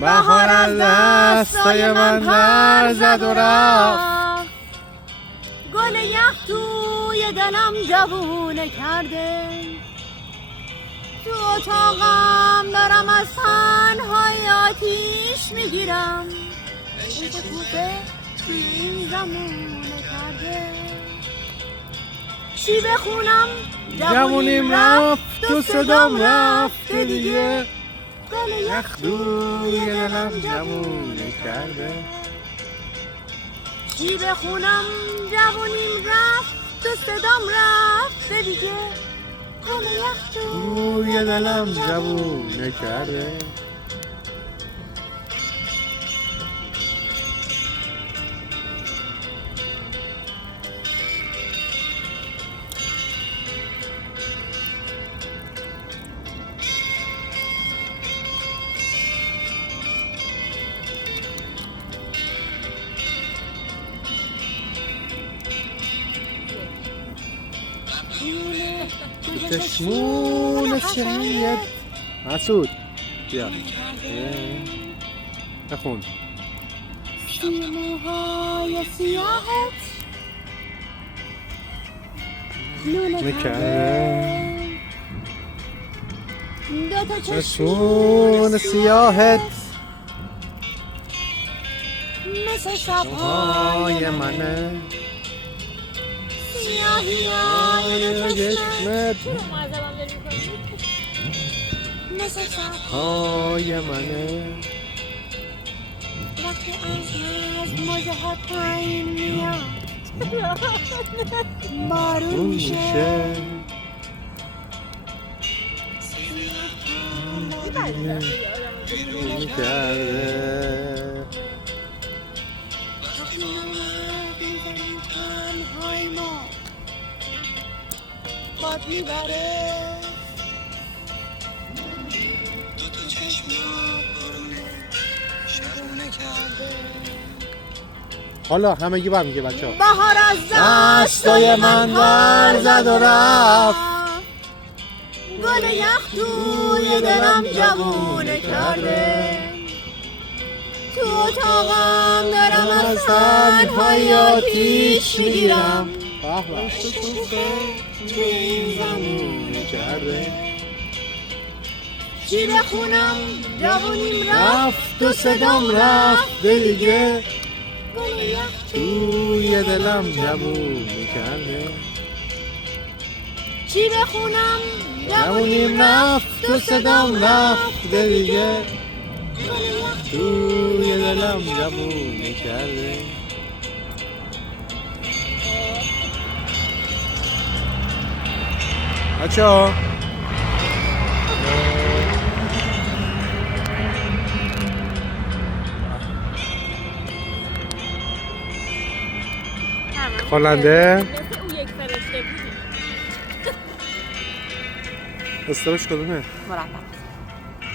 بهار از دستای من پر زد و رفت، گل یخ توی دلم جوونه کرده. تو اتاقم دارم از تنهایی آتیش میگیرم، عشق کوفه توی این زمونه کرده. چی بخونم جوونیم رفت و صدام رفته دیگه، یخ روی دلم جوونه کرده. چی بخونم جوونیم رفت و صدام رفته دیگه، گل یخ روی دلم جوونه کرده. چشمون سیت مسعود بیا بخون. موهای سیاهت لوله کرده، دوتا چشمون سیاهت مثل شبهای های منه، سیاهی های چشمت مثل شبهای های منه. وقتی از موجه ها پایین میاد بارون میشه. بیرون کرده. وقتی نمک میزنیم تنهای ما باد میبره. دوتا چشم بارونه شبونه کرده. حالا همگی با هم میگه بچه ها. بهار از دستای من بر زد و رفت، گل یخ توی دلم جوونه کرده. تو اتاقم دارم از تنهایی آتیش میگیرم، عشق کوفه توی این زمونه کرده. چی بخونم جوونیم رفت و صدام رفت دیگه، گل یخ توی دلم جوونه کرده. چی بخونم جوونیم رفت و صدام رفت دیگه، توی دلم جوونه کرده. بچه ها خواننده مثل اون یک فرشته بودی. استرش کدومه؟ مرتب